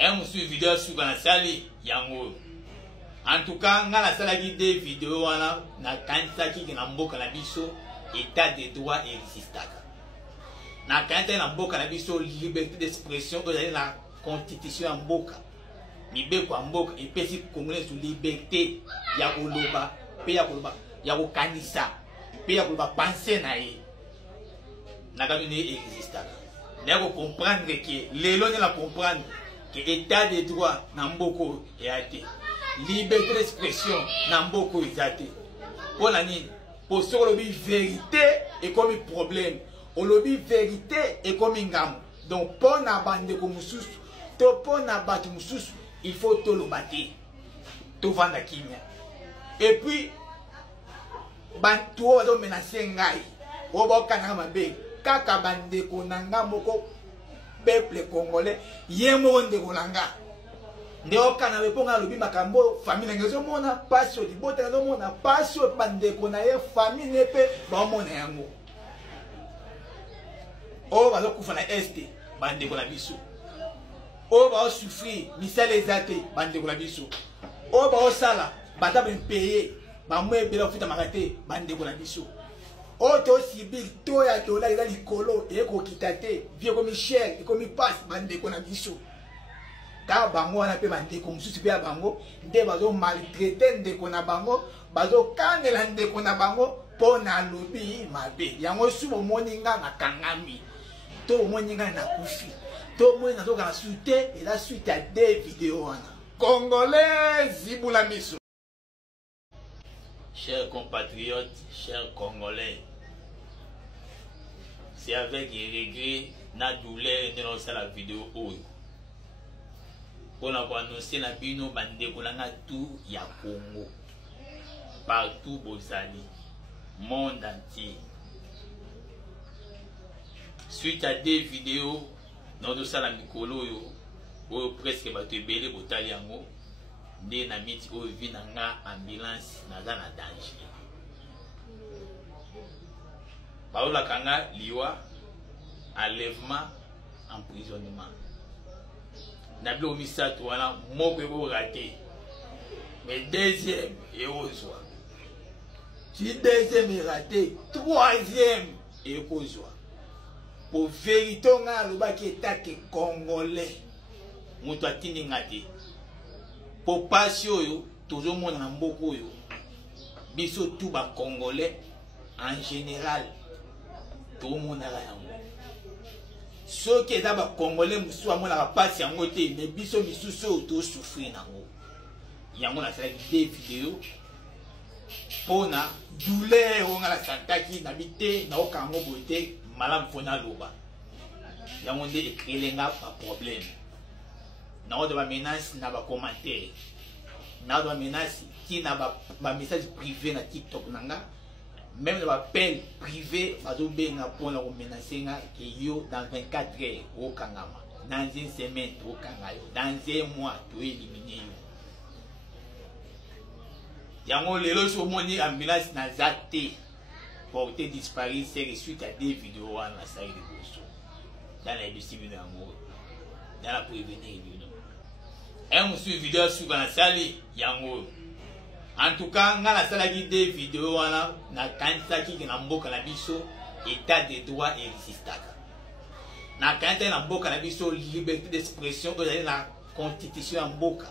un sur vidéo sur la salle yango. En tout cas, on a la des vidéos na kanisa qui na mboka na biso état de droit et résistaka. Na kanisa na mboka na biso liberté d'expression que la constitution en mboka. Libe kwa mboka et pesi congolais sur liberté ya koloba, pe ya koloba, ya ko kanisa, pe ya koloba penser na ye. Na kabine existaka. Na ko comprendre que lelo na comprendre que état de droit na mboko yate. Liberté d'expression na mboko yate. Pour la nini? Pour ce que le vérité est comme un problème. O lobi vérité est comme un gamme. Donc pour na bande ko mususu, to pour na batu mususu, il faut tout le battre. Tout vendre kimia. Et puis bantu ozo menacer ngai. Obo kana mabe. Kaka bande ko nanga moko peuple congolais yemo ndeko nanga. Ndeo kana beponga lobi makambo famille ngezo mona pasio libota ngezo mona pasio bande ko na ye famille nepe ba mona yango. O bazo kufa na este bande ko na biso. O ba souffrir misala ezate bande ko na biso. O ba osala bata ben payer ba mwebela ofita makate bande ko na biso. Auto civil to ya tola ila likolo e ko kitate vie comme cher e comme passe bande ko na biso ta bango na pe bande ko mususu pe bango nde bazo maltraiter nde ko na bango bazo kanela nde ko na bango pona lobi mabe yango subo moninga na kangami to moninga na kufi to moninga to ka soute et la suite à des vidéos wana congolais zibula miso. Chers compatriotes, chers Congolais, c'est avec regret, na douleur, de lancer la vidéo. Pour annoncer la bino bande kolanga tout ya Congo, partout bozali, monde entier. Suite à des vidéos, dans le salon mikolo yo, presque bato belé botali yango. Nde na miti oyo vi na nga ambulance naza na danger. Baolaka nga liwa, enlèvement, emprisonnement. Na bilo misato wana moko ebo raté. Mais deuxième ekozwa. Si deuxième est raté, troisième ekozwa. Pour vérité nga lobaki etake congolais. Moto atindi nga te. Pour passer toujours mon amboko yo biso tout ba congolais en général tout mon ala yango ceux qui est ba congolais musu amona ba passe yango te mais biso misusu to souffrir nango yango na sala des vidéos pona douleur on la santaki na bité na okango boité malam fona loba yango nde ekrelenga pas problème. N'a pas de menace, n'a pas de commentaire. N'a pas de menace qui n'a pas de message privé na TikTok nanga. Même le appel privé, pas de na pour la menacer que yo dans 24 heures au Kangama, dans une semaine au Kangayo, dans un mois tu éliminer yo. Yango lelo so moni ambulance na zate porté disparu c'est suite à des vidéos à la salle de Bosso. Dans la distribution yango, dans la prévenir yo. Un sur vidéo sur la salle yango. En tout cas, on a la salle des vidéos na kanisa qui na mboka na biso état de droit et résistaka. Na kanisa na mboka na biso liberté d'expression que la constitution en mboka.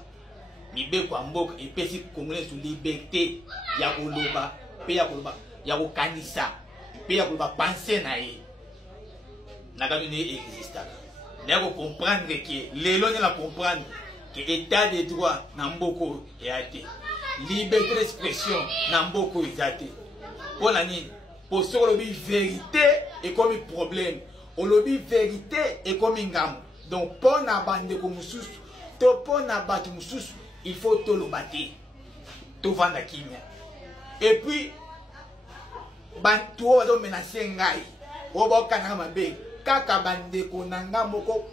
Libe kwa mboka et pesi congolais sur liberté ya koloba, pe ya koloba, ya ko kanisa, pe ya koloba penser na ye. Na kabine existaka. Na ko comprendre que lelo na comprendre que état de droit na mboko yate. Liberté d'expression na mboko yate. Pour la nini? Pour ce que le vérité est comme un problème. O lobi vérité est comme un gamme. Donc pour na bande ko mususu, to pour na batu mususu, il faut tout le battre. Tout vendre kimia. Et puis bantu ozo menacer ngai. Obo kana mabe. Kaka bande ko nanga moko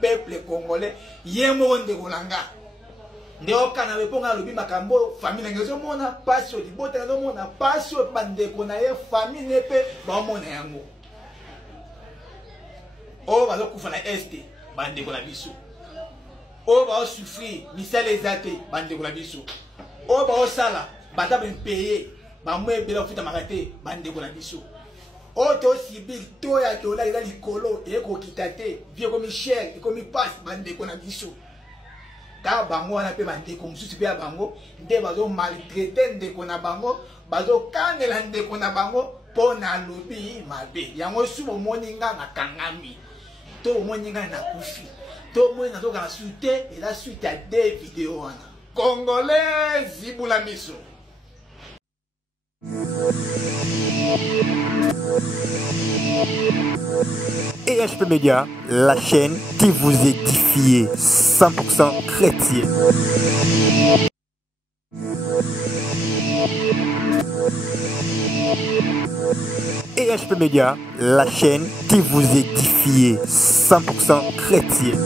peuple congolais yemo ndeko nanga. Ndeo kana beponga lobi makambo famille ngezo mona pasio libota ngezo mona pasio bande ko na ye famille nepe ba mona yango. O bazo kufa na este bande ko na biso. oyo baosouffrir misala eza te bandeko na biso oyo baosala bata bempeye bamwa ebele ofutamaka te bandeko na biso oyo tosibili toya dola eza likolo ekokita te vie ekomi chere ekomi pasi bandeko na biso kaka bango wana mpe bandeko mosusu mpe ya bango nde bazomaltraite ndeko na bango bazokangela ndeko na bango mpo na alobi mabe yango su bomoni nga nakangami to bomoni nga nakufi to bomoni nazokana su te eza suite ya de video wana congolais zibula miso. EHP Média, la chaîne qui vous édifie 100% chrétien. EHP Média, la chaîne qui vous édifie 100% chrétien.